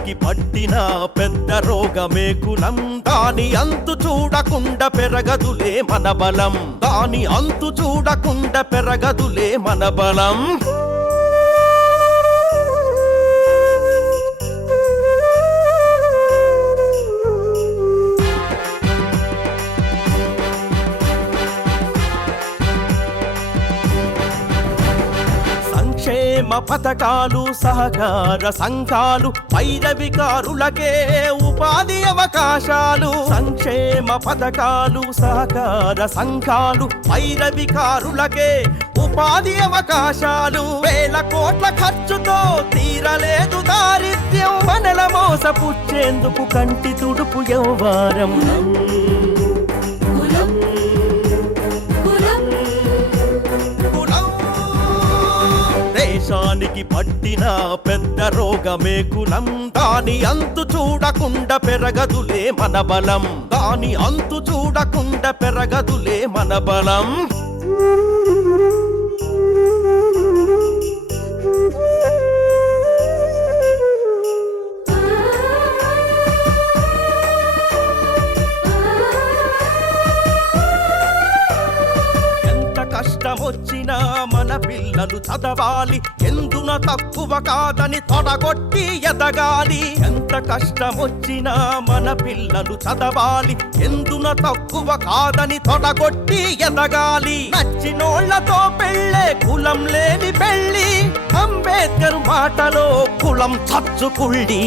దేశానికి పట్టిన పెద్ద రోగమే కులం. దాని అంతు చూడకుండా పెరగదులే మన బలం. దాని అంతు చూడకుండా పెరగదులే మన బలం. సంక్షేమ పథకాలు సహకార సంఘాలు వైరవికారులకే ఉపాధి అవకాశాలు. సంక్షేమ పథకాలు సహకార సంఘాలు వైరవికారులకే ఉపాధి అవకాశాలు. వేల కోట్ల ఖర్చుతో తీరలేదు దారిద్ర్యం. మనల మోసపుచ్చేందుకు కంటి తుడుపు యవ్వారం. దేశానికి పట్టిన పెద్ద రోగమే కులం. దాని అంతు చూడకుండా పెరగదులే మన బలం. దాని అంతు చూడకుండా పెరగదులే మన బలం. కష్టమొచ్చినా మన పిల్లలు చదవాలి. ఎందున తక్కువ కాదని తొడగొట్టి ఎదగాలి. ఎంత కష్టమొచ్చినా మన పిల్లలు చదవాలి. ఎందున తక్కువ కాదని తొడగొట్టి ఎదగాలి. నచ్చినోళ్లతో పెళ్ళే కులం లేని పెళ్ళి. అంబేద్కర్ మాటలో కులం చచ్చుకుళ్ళి.